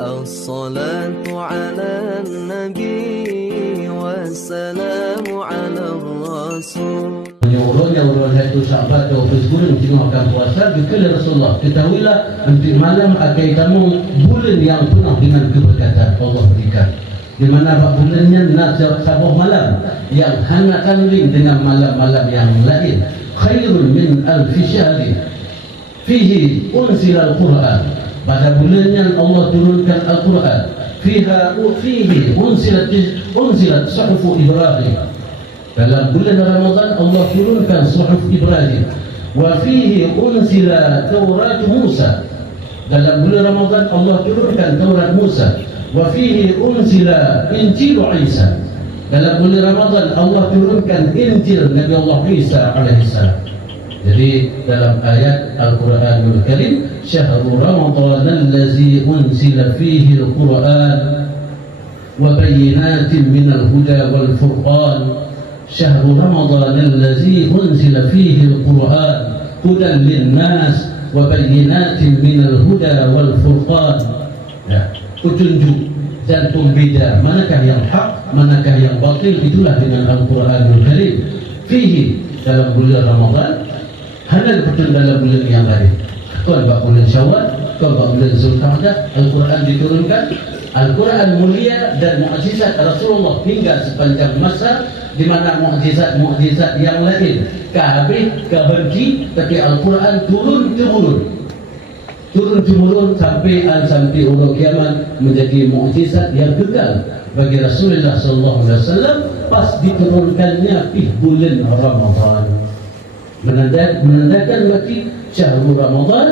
الصلاة على النبي والسلام على الرسول. Yang itu sahabat 20 tengah akan puasa dikala Rasulullah ketahuilah nanti malam akan kamu bulan yang penuh dengan keberkatan Allah berikan di mana bulannya sabah malam yang hangat kambing dengan malam-malam yang lain khairun min alfi syahri fihi unzila al-Quran pada bulannya Allah turunkan Al-Quran fihi unzilat suhufu Ibrahim. Dalam bulan Ramadan Allah turunkan suhuf Ibrahim. Wa fihi unzila Taurat Musa. Dalam bulan Ramadan Allah turunkan Taurat Musa. Wa fihi unzila Injil Isa. Dalam bulan Ramadan Allah turunkan Injil Nabi Allah Isa alaihissalam. Jadi dalam ayat Al-Quranul Karim, syahrul Ramadan allazi unzila fihi al-Quran wa bayyinatin minal huda wal furqan. شهر رمضان الذي أنزل فيه القرآن هدى للناس وبينات من الهدى والفرقان. Petunjuk dan pembeda manakah yang hak, manakah yang batil, itulah dengan Al-Quranul Karim. Fihi dalam bulan Ramadan, hanya betul dalam bulan yang lain. Kalau bulan Syawal, kalau bulan Zulqa'dah, Al-Quran diturunkan. Al-Quran mulia dan mukjizat Rasulullah hingga sepanjang masa, di mana mukjizat yang lain kehabis, kehenti, tapi Al-Quran turun sampai urut kiamat menjadi mukjizat yang kekal bagi Rasulullah sallallahu alaihi wasallam pas diturunkannya di bulan Ramadan. Menandakan bagi syahrul Ramadan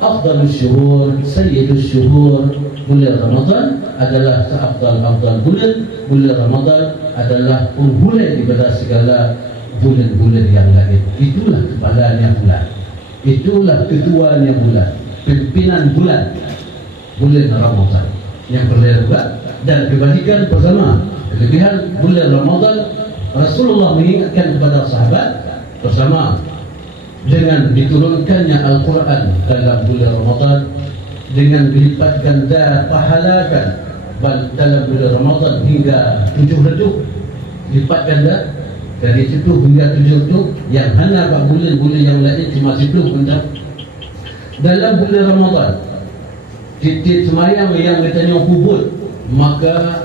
afdalus syuhur, sayyidus syuhur. Bulan Ramadan adalah seafdal bulan. Bulan Ramadan adalah unggulan daripada segala bulan-bulan yang lain. Itulah kepalanya bulan. Itulah ketuanya bulan. Pimpinan bulan Ramadan yang berlebat dan kebalikan bersama. Kelebihan bulan Ramadan, Rasulullah mengingatkan kepada sahabat bersama dengan diturunkannya Al-Quran dalam bulan Ramadan, dengan dilipat ganda pahalakan dalam bulan Ramadan hingga 7 reduk lipat ganda dari situ hingga 7 reduk yang hanya bulan-bulan yang lain cuma 10 benda. Dalam bulan Ramadan titik semayang yang katanya kubur, maka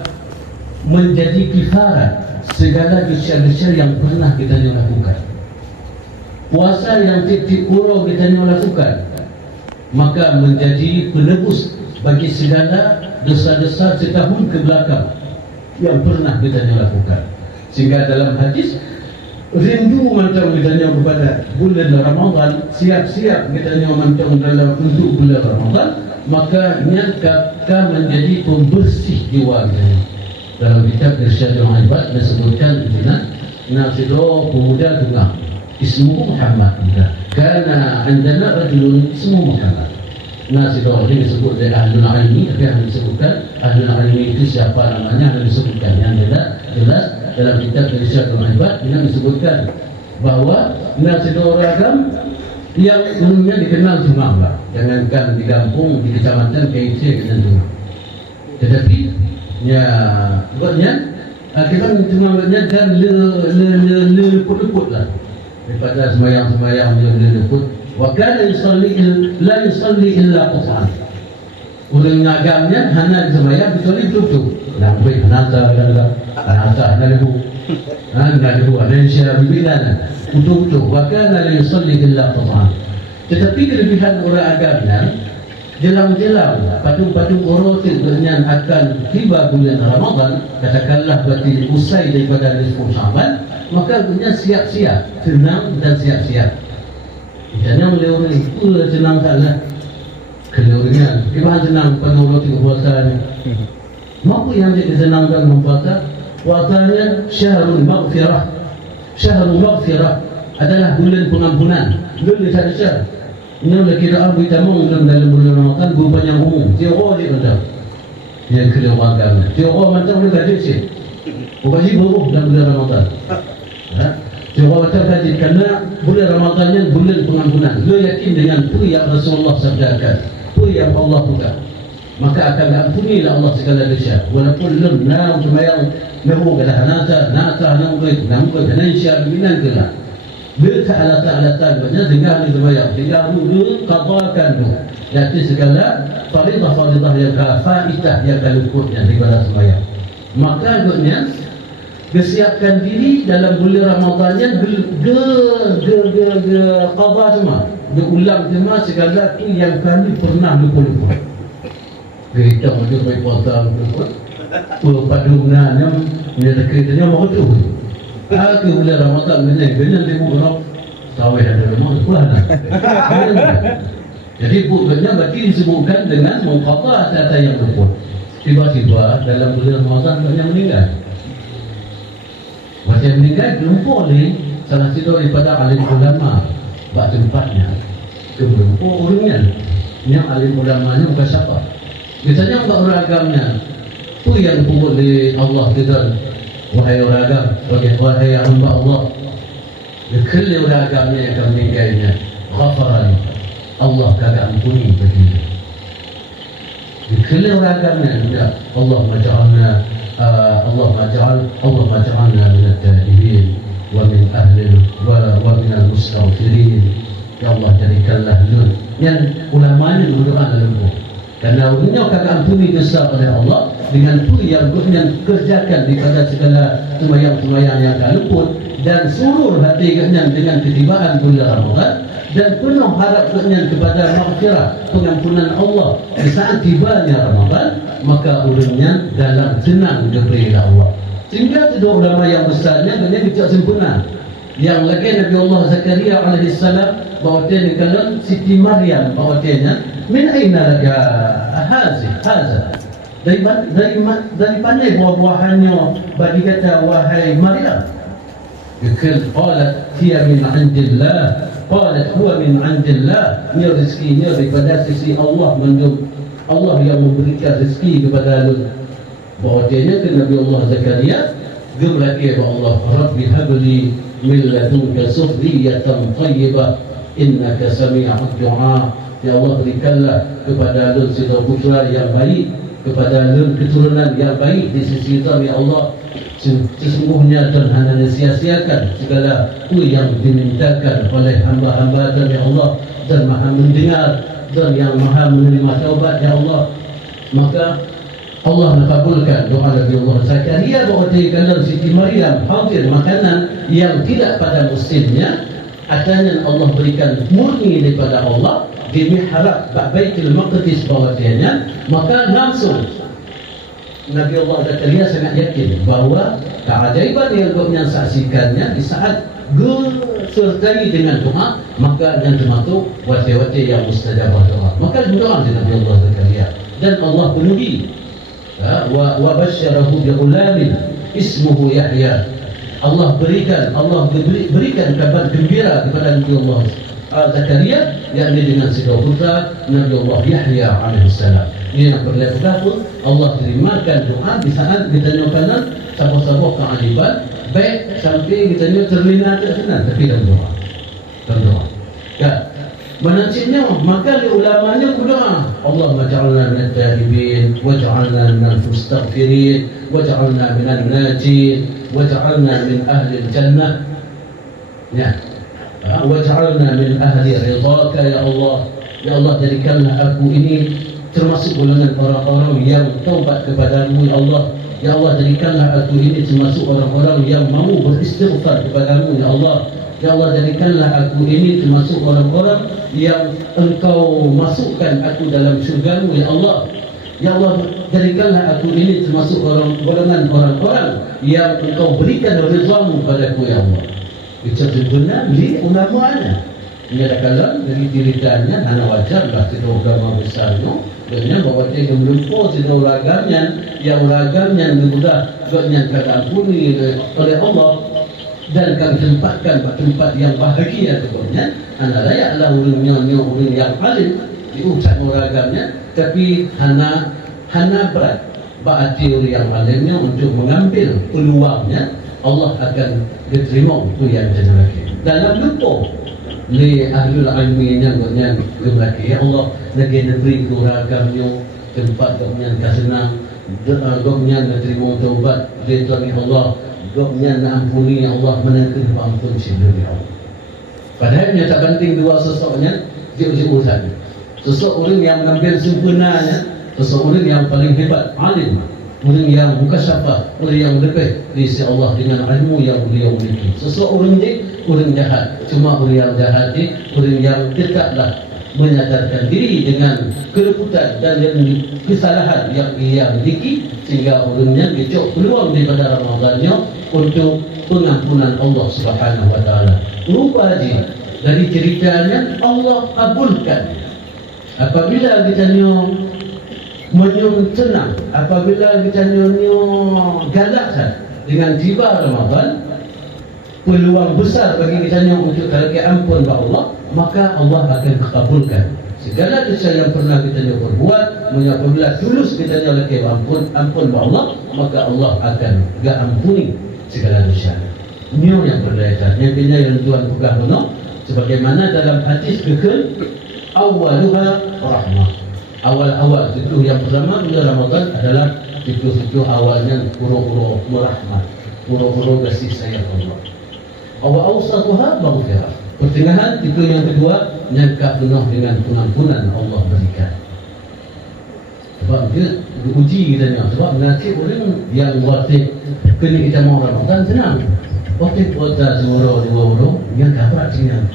menjadi kifarat segala dosa-dosa yang pernah kita lakukan. Puasa yang titik kurau kita lakukan, maka menjadi penebus bagi segala dosa-dosa setahun ke belakang yang pernah kita lakukan. Sehingga dalam hadis, rindu macam kita kepada bulan Ramadan, siap-siap kita macam dalam untuk bulan Ramadan, maka nyata menjadi pembersih jiwa kita. Dalam kitab Irsyadul Ibad disebutkan nasido pemuda tengah ismuhu Muhammad, karena andana rajulun ismuhu Muhammad. Nasido ini disebut dari ahlul ilmi, tapi yang disebutkan ahlul ilmi itu siapa namanya yang disebutkan. Yang jelas dalam kitab Irsyadul Ibad yang disebutkan bahawa nasido ragam yang umumnya dikenal Jum'ah lah. Jangankan di kampung, di kecamatan KFC dengan Jum'ah. Tetapi ya buatnya kita Jum'ahnya dan leput-leput lah daripada semayang-semayang yang leput. Wa kana la yusalli illa qas'an. Orang agamanya hanya semayang kecuali tutup. Nampak hanata nalebu Indonesia bibilan tutup. Wa kana la yusalli illa qas'an. Tetapi kelebihan orang agamanya jelang-jelang patung-patung orotik dengan akan tiba bulan Ramadan, katakanlah berarti usai daripada nisfu Sya'ban, maka punya siap-siap, senang dan siap-siap. Jangan oleh orang itu senang salah. Kelurnya, kita senang pada orotik puasanya. Mampu yang jadi senangkan mempuasa, puasanya syahrul maghfirah. Syahrul maghfirah adalah bulan pengampunan. Bulan syar. Ini oleh kita kita mau dalam bulan Ramadan bukan yang umum. Tiada dia macam yang kedua agama. Tiada macam boleh gaji sih. Bukan sih buruk dalam bulan Ramadan. Tiada macam gaji karena bulan Ramadannya bulan pengampunan. Lo yakin dengan apa yang Rasulullah sabdakan, apa yang Allah buka. maka akan diampunilah Allah segala dosa. Walaupun lem nau semayang namu kadah nata namu financial minan kena bil ta'ala banyak dengar ni semayang tinggal dulu qadakan tu jadi segala faridah yang faidah yang kaluputnya daripada semayang. Maka agaknya kesiapkan diri dalam bulan Ramadannya qada semua berulang semua segala tu yang kami pernah lupa kita macam baik potong padungannya menyerkitnya mau tu aku bulan Ramadan benar dia bukan sawah ada rumah pulang jadi bukannya berarti disebutkan dengan mengqada kata yang lupa. Tiba-tiba dalam bulan Ramadan banyak meninggal. Macam meninggal berlupa ni salah satu daripada alim ulama buat tempatnya berlupa orangnya. Yang alim ulamanya bukan siapa. Biasanya buat orang agamanya tu yang disebut di Allah kita wahai orang agam wahai hamba Allah kelli orang agamanya yang akan meninggalnya ghafaran Allah kagak ampuni bagi kelli orang agamanya Allah maj'alna Allah maj'alna min at-taibin wa min ahli wa min al-mustaghfirin ya Allah jadikanlah nun yang ulamanya berdoa dalam karena beliau kagak ampuni dosa oleh Allah dengan tu yang kerjakan daripada segala sembahyang-sembahyang yang tak luput dan seluruh hati dengan ketibaan bulan Ramadan dan penuh harap kepada maghfirah pengampunan Allah di saat tibanya Ramadan maka ulangnya dalam tenang kepada Allah sehingga kedua ulama yang besarnya dia bicara sempurna yang lagi Nabi Allah Zakaria alaihi salam bahawa dia dikatakan Siti Maryam bahawa dia min aina laka haza dari mana buah-buahannya bagi kata wahai Maryam qalat hiya min indillah qalat huwa min indillah ni rezekinya daripada sisi Allah Allah yang memberikan rezeki kepada lu bahawa dia ke Nabi Allah Zakaria dia berkata kepada Allah Rabbi habli min ladunka zurriyatan thayyibah innaka sami'ud du'a ya Allah berikanlah kepada Lun Sidra Putra yang baik kepada Lun keturunan yang baik di sisi kami Allah sesungguhnya dan hanya sia-siakan segala yang dimintakan oleh hamba-hamba dan ya Allah dan maha mendengar dan yang maha menerima taubat ya Allah maka Allah mengabulkan doa Nabi Allah Zakaria bahawa kalau Siti Maryam hadir makanan yang tidak pada musimnya akhirnya Allah berikan murni daripada Allah di mihrab Baitul Maqdis bawahnya maka langsung Nabi Allah Zakaria sangat yakin bahawa keajaiban yang dia saksikannya di saat sertai dengan doa maka yang termasuk wati-wati yang mustajabah doa maka doa Nabi Allah Zakaria dan Allah penuhi wa basyarahu bi ghulamin ismuhu Yahya Allah berikan kabar gembira kepada Nabi Allah Zakaria yakni dengan Sidra Putra Nabi Allah Yahya alaihissalam. Ini yang berlaku Allah terimakan doa di saat ditanyakan sahabat-sahabat keadiban baik sampai ditanya terlena ke sana tapi dalam doa. Ya. Menantinya maka ulamanya berdoa Allah maj'alna minat taibin waj'alna minal mustaghfirin waj'alna minal najin waj'alna min ahli jannah ya waj'alna min ahli ridhaka ya Allah jadikanlah aku ini termasuk golongan orang-orang yang taubat kepadamu ya Allah jadikanlah aku ini termasuk orang-orang yang mau beristighfar kepadamu ya Allah jadikanlah aku ini termasuk orang-orang yang engkau masukkan aku dalam syurgamu ya Allah jadikanlah aku ini termasuk golongan orang-orang yang engkau berikan ridhamu padaku ya Allah itu sebenarnya di ulama-nya menyatakan dari ceritanya hanya wajar lah tidak agama besarnya dengan bahawa dia melumpuh tidak uragamnya yang uragamnya mudah yang terampuni oleh Allah dan kami tempatkan tempat yang bahagia kepada anda layaklah orang yang alim diucap uragamnya tapi hana berat berarti orang yang alimnya untuk mengambil peluangnya Allah akan diterima itu yang jenaki dalam lupa li ahlul ilmi yang gemlaki ya Allah lagi negeri kuragamnya tempat gopnya kasenang, gopnya terima taubat dari Allah, gopnya nak ampuni Allah, menekan ampun sendiri Allah. Padahal tak penting dua sosoknya, jauh-jauh saja. Sosok orang yang mengambil sempurnanya, sosok orang yang paling hebat, alim, orang yang mukasyafah, orang yang lebih diisi Allah dengan ilmu yang beliau miliki. Sosok orang ini, orang jahat. Cuma orang yang jahat ini, orang yang tetaplah menyadarkan diri dengan keleputan dan kesalahan yang ia miliki, sehingga orangnya kecok peluang daripada Ramadannya untuk pengampunan Allah Subhanahu Wa Taala. Rupa aja dari ceritanya Allah kabulkan. Apabila kita menyung senang, apabila kita galakkan dengan tiba Ramadan, peluang besar bagi kita untuk terkait ampun kepada Allah, maka Allah akan kabulkan segala dosa yang pernah kita perbuat. Apabila tulus kita terkait ampun kepada Allah, maka Allah akan ampuni segala dosa. Ini yang berkaitan. Yang kena yang Tuhan pegang benar, sebagaimana dalam hadis kekal, awaluha rahmah. Awal-awal itu yang pertama bulan Ramadan adalah itu awalnya pura-pura merahmat, pura-pura kasih sayang Allah. Awal-awsatuha maghfirah. Pertengahan itu yang kedua nyangka penuh dengan pengampunan Allah berikan. Sebab dia diuji kita ni. Sebab nasib orang yang waktu kena kita mau Ramadan senang. Waktu puasa semua dua yang kabar dengan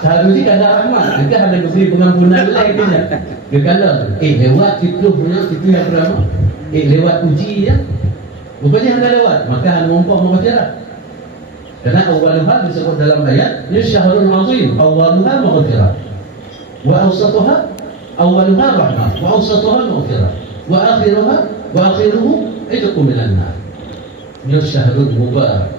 seharusnya kada rahmat, kita ada beri pengampunan lagi punya. Dia kata, lewat itu punya itu yang pertama. Lewat uji ya. Rupanya anda lewat, maka anda mempunyai maghfirah. Karena awaluha disebut dalam ayat, ini syahrul azim, awaluha maghfirah. Wa awsatuha awaluha rahmah, wa awsatuha maghfirah. Wa akhiruhu itqu minan nar. Ini syahrul mubarak,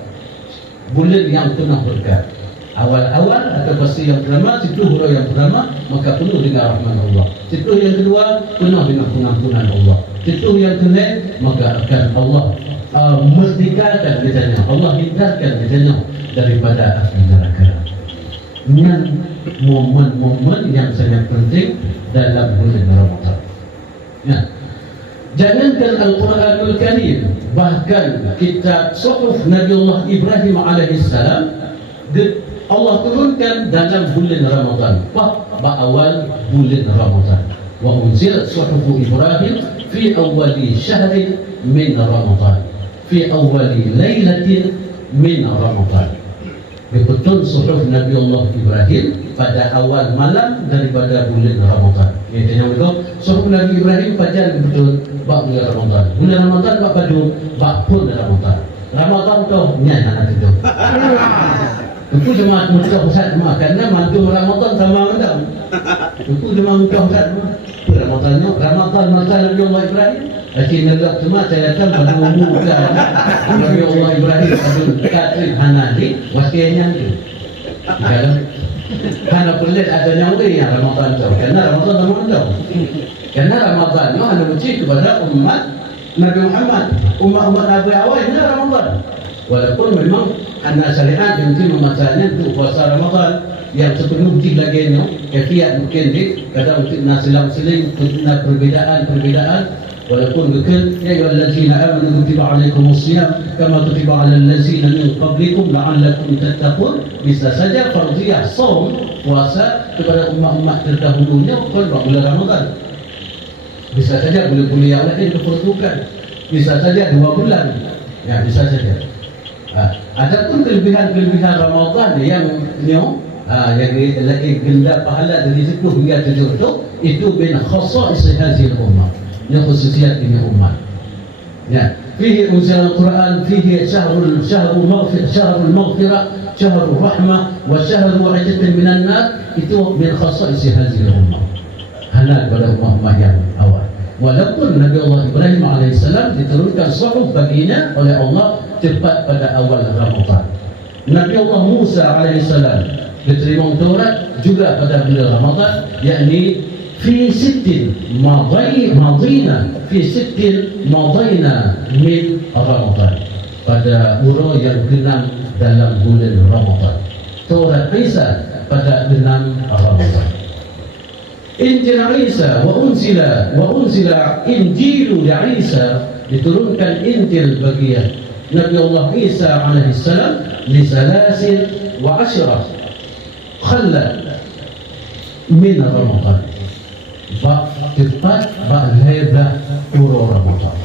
bulan yang penuh berkat. Awal-awal atau pasti yang pertama, situ huruf yang pertama, maka penuh dengan rahmat Allah. Situ yang kedua, penuh dengan pengampunan Allah. Situ yang kedua, maka akan Allah merdekakan kitanya, Allah hindarkan kitanya daripada api neraka. Ini momen-momen yang sangat penting dalam bulan Ramadan. Ya. Jangankan Al-Quranul Karim, bahkan kitab Suhuf Nabi Allah Ibrahim alaihissalam Allah turunkan dalam bulan Ramadan. Awal bulan Ramadan. Wa unzilat Suhufu Ibrahim fi awali syahrin min Ramadan, fi awali laylatin min Ramadan. Betul Suhuf Nabi Allah Ibrahim pada awal malam daripada bulan Ramadan. Yang betul Suhuf Nabi Ibrahim pada betul bab bulan Ramadan. Bulan Ramadan bab padu bab pun Ramadan. Ramadan tu nyana nak itu. Itu jemaat muka Ustaz semua kerana mantu Ramadan sama macam. Itu jemaat muka Ustaz semua. Ramadan masa Nabi Allah Ibrahim. Lagi negak semua saya akan menemukan Nabi Allah Ibrahim Abdul Qadir Hanadi wasiatnya itu. Kalau karena pelit adanya yang Ramadan tu. Kerana Ramadan sama macam. Kerana Ramadan itu anda uji kepada umat Nabi Muhammad, umat-umat Nabi awal ini Ramadan. Walaupun memang anak syariat yang mesti memasanya untuk puasa Ramadan yang sepenuh uji lagi kefiat mungkin kadang untuk nasilam-siling untuk perbedaan walaupun betul ya ayyuhallazina amanu kutiba alaikumusiyam kama kutiba alal ladzina min qablikum la'allakum tattaqun. Bisa saja fardhiyah saum puasa kepada umat-umat terdahulunya pada bulan Ramadan. Bisa saja bulan-bulan yang lain diperuntukkan. Bisa saja 2 bulan. Ya, bisa saja. Adapun kelebihan-kelebihan Ramadan yang lagi genda pahala dari situ hingga 7 itu bin khasa'is hadhihi ummah. Ini khususiyat ini ummah. Ya, fihi unzila al-Quran, fihi syahrul maghfirah, syahrul rahmah, wa syahrul wa'idatan minan nar. Itu bin khasa'is hadhihi ummah. Halal pada ummah yang awal. Walaupun Nabi Allah Ibrahim alaihissalam diturunkan suhuf baginya oleh Allah tepat pada awal Ramadan. Nabi Allah Musa alaihissalam diterima Taurat juga pada bulan Ramadan, yakni fi sittin madina min Ramadan, pada urut yang ke-6 dalam bulan Ramadan. Taurat Isa pada 6 Ramadan. Injil Isa wa unzila Injilu li Isa, diturunkan Injil bagi Nabi Allah Isa alaihissalam li salasin wa asyra khalla min Ramadan. Cepat ba'leba uro Ramadan.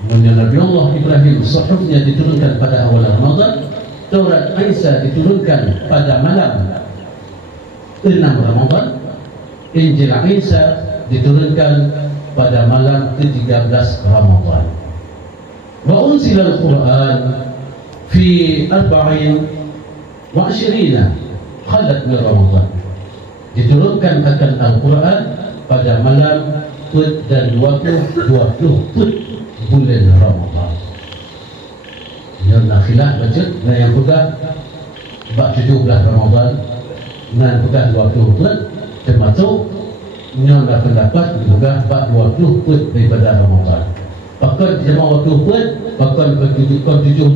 Kemudian Nabi Allah Ibrahim suhufnya diturunkan pada awal Ramadan. Taurat Isa diturunkan pada malam 6 Ramadan. Injil Isa diturunkan pada malam ke-13 Ramadan. Wa unzila al-Quran fi 24 khalat min Ramadan. Diturunkan akan Al-Quran pada malam Put dan 20 Put bulan Ramadan. Yang nak khilaf baca, dan yang pegang 17 Ramadan, dan pegang 20 Put, termasuk yang dah pendapat pegang 20 Put daripada Ramadan. Bahkan jemaah waktu Put, bahkan 17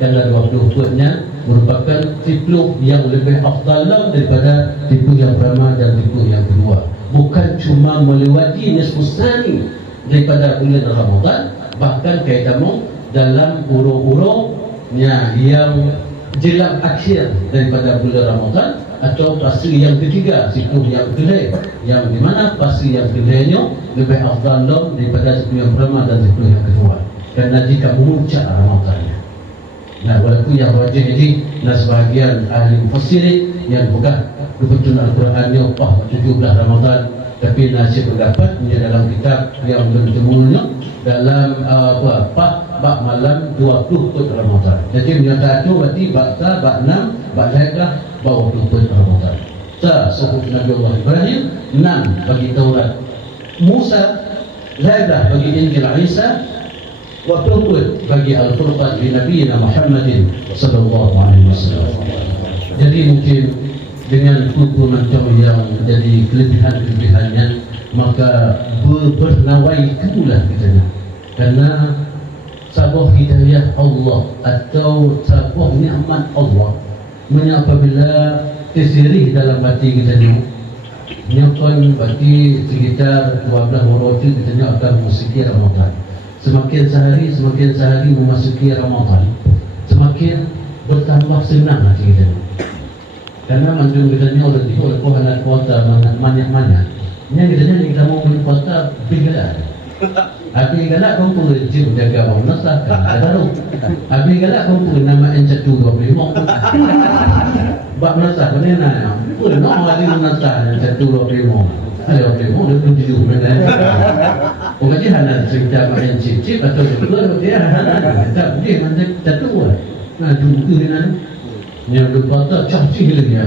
dan 20 Putnya merupakan tipu yang lebih afdal daripada tipu yang pertama dan tipu yang kedua. Bukan cuma melewati nisfus tsani daripada bulan Ramadan, bahkan kaitamu dalam urung-urungnya yang jelang akhir daripada bulan Ramadan, atau fase yang ketiga, situ yang kedua, yang di mana fase yang keduanya lebih afdal daripada situ yang pertama dan situ yang kedua, kerana jika memuncak Ramadannya. Nah, walaupun yang rajih ini, nah sebahagian ahli mufassir yang bukan betul Al-Qurannya 17 Ramadan, tapi nasib pendapat dalam kitab yang belum temunya dalam bab malam 20 Ramadan. Jadi menyatakan itu berarti bab 6, bab haidah, bab 20 Ramadan. Suhuf Nabi Allah Ibrahim, 6 bagi Taurat Musa, haidah bagi Injil Isa, waktu bagi Al-Furqan di Nabi Muhammadin sallallahu alaihi wasallam. Jadi mungkin dengan buku macam yang menjadi kelebihan-kelebihannya, maka bernawai itulah kita, karena sabah hidayah Allah atau sabah nikmat Allah apabila tersirih dalam hati kita ni, nyakon berarti sekitar 12 orang kita ni akan memasuki Ramadan. Semakin sehari memasuki Ramadan, semakin bertambah senang hati kita. Karena mandung kita ni oleh Tuhan kuota banyak-banyak. Yang kita mau kuota bigala. Abi galak kumpul jim jaga bang nasah kan. Ada abi galak kumpul nama encatu 25. Bab nasah benena. Pun no ada nasah encatu 25. Ayo primo dia pun jujur benar. Orang dia hanya cerita main cip atau jual dia hanya tak dia macam jatuh. Nah jumpa dengan yang berkata caci lagi ya.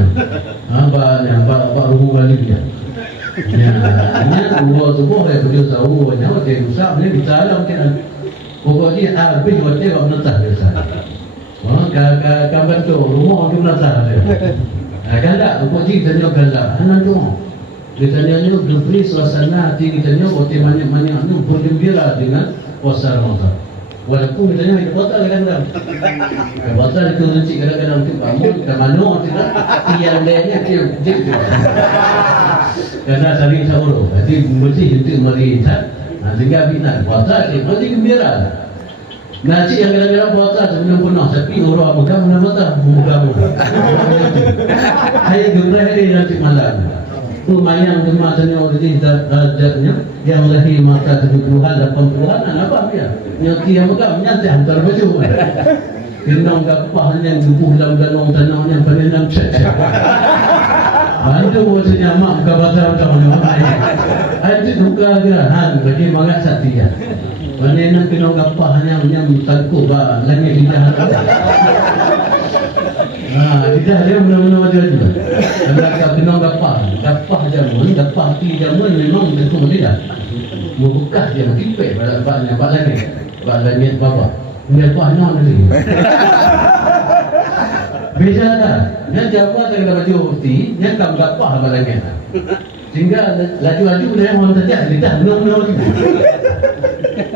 Yang baru lagi dia. Yang rumah semua yang berdua tahu yang dia rusak ni bicara mungkin. Pokoknya habis waktu awak menetap biasa. Kawan tu rumah tu menetap dia. Galak, pokoknya kita galak. Anak tu. Kita ni beri suasana hati kita ni waktu banyak-banyak ni bergembira dengan puasa Ramadan. Walaupun kita ni puasa kadang-kadang. Puasa itu nanti kadang-kadang tu bangun kita mana tidak tiang lainnya dia. Karena sering sahur. Jadi mesti itu melihat. Sehingga bina puasa dia mesti gembira. Nasi yang kadang-kadang puasa sebelum penuh, tapi orang bukan mana-mana buka. Hari gembira hari nanti malam. Lumayan kemasannya oleh darjatnya yang lahir masa 70-an 80-an apa dia yang dia bukan menyantai hantar baju gendong kapal yang gubuh dalam danau tanah yang penenang cek bantu maksudnya mak buka pasar macam mana itu buka gerahan bagi mangat satya penenang gendong kapal yang tangkup langit lidah lidah dia benar-benar dia juga. Kalau kena gapah jamun, gapah ti jamun memang betul lidah. Membuka dia tipek banyak langit bawah. Gapah non ni. Beza dah. Yang Jawa dengan baju putih, yang kam gapah langit. Sehingga laju-laju dia orang terjadi lidah benar-benar juga.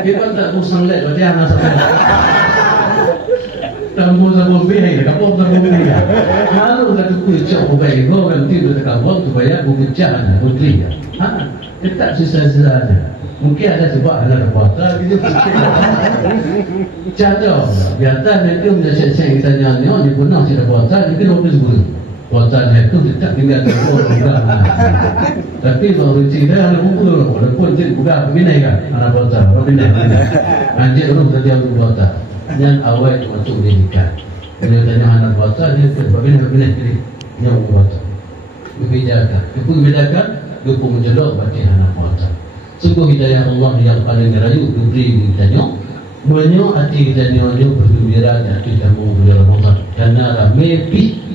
Kita tak pusing lek dia anak sampai. Tamu sama biaya, kapok sama biaya. Kalau satu kucing baik, kau kan tidur kapok supaya bukan putri ya. Tak sisa-sisa ada. Mungkin ada sebab ada puasa, gitu. Jatuh, biasa itu menjadi kita nyanyi, di punah tidak puasa, jadi orang sebut. Puasa itu tidak tinggal di orang juga. Tapi kalau cerita ada pukul, walaupun tidak buka pembina kan, anak puasa, pembina. Anjir orang setiap puasa. Yang awal untuk dinikah. Bila tanya anak puasa, dia berbina pilih yang puasa. Membedakan. Itu membedakan, dia pun menjelok bagi anak puasa. Sungguh hidayah Allah yang paling rayu diberi hidayah. Menyo hati kita nyo bergembira dan kita mau bulan Ramadan. Karena ramai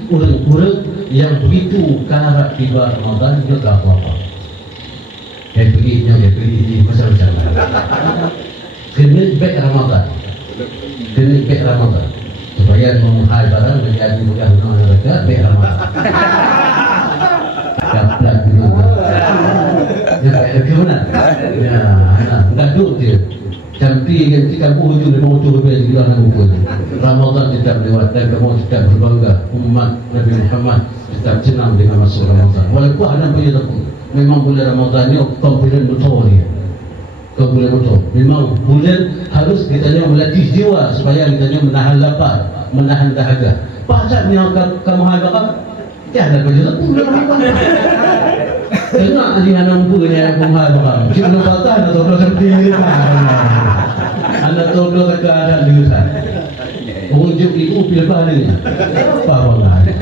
orang-orang yang begitu karat tiba Ramadan itu tak apa-apa. Yang pergi macam-macam. Kena baik Ramadan. Kena baik Ramadan. Supaya menghai barang menjadi mudah mereka baik Ramadan. Kaplat juga. Ya baik kemana? Ya, enggak duduk dia. Cantik kan kita hujung lima hujung lebih gila nak buku. Ramadan tetap lewat dan kamu tetap berbangga umat Nabi Muhammad tetap senang dengan masuk Ramadan. Walaupun ada banyak pun memang bulan Ramadan ni bulan betul dia. Bulan betul. Memang bulan harus kita melatih jiwa supaya kita menahan lapar, menahan dahaga. Pasal kamu harap jangan berjalan bulan Ramadan. Kena di anak punya pemahal bang. Cuma patah atau kalau seperti anak tolong keadaan di sana. Wujud itu pilih baliknya. Faham tak?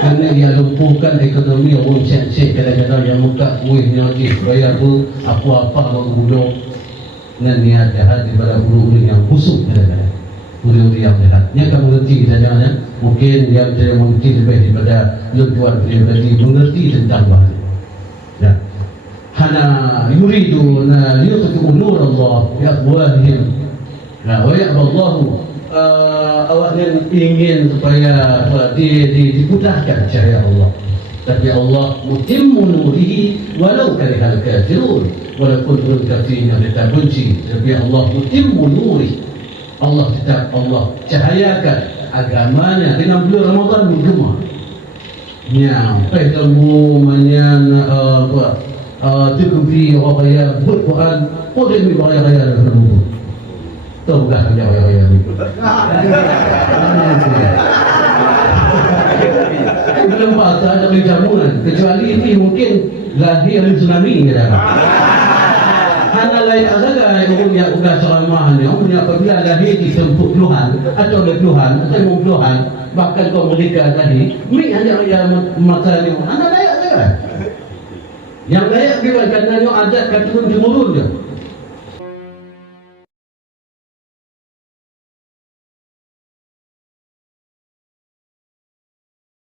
Kerana ia lumpuhkan ekonomi orang cek kadang-kadang yang muka kuih nyoti bayar pun apa-apa mengulung dan niat jahat daripada ulu-ulu yang busuk kadang-kadang. Ulu-ulu yang jahat. Yang kamu mengerti kita jangan mungkin yang saya mengerti lebih daripada luar pribadi mengerti tentang bahagia. Ya. Hana yuridu na liyutfi'u nur Allah bi afwahihim. Nah, wa ya'ballahu awaknya ingin supaya dipudahkan cahaya Allah. Tapi Allah mutimmu nurihi walau karihal kafirun. Walaupun orang kafirnya tetap benci, tapi Allah mutimmu nuri. Allah tetap Allah cahayakan agamanya dengan bulan Ramadan bergema. Nyampai kamu tukfi raya Quran boleh raya dulu. Tahu tak raya ni? Belum patah dari jamuan kecuali ini mungkin lahir tsunami kita. Hanya lain ada yang udah ceramah ni, yang apabila lahir di tempat Tuhan atau oleh Tuhan atau Tuhan bahkan kau menikah tadi, mik hanya yang mata ni, anda layak saja. Yang layak bila kerana ada keturun temurun dia.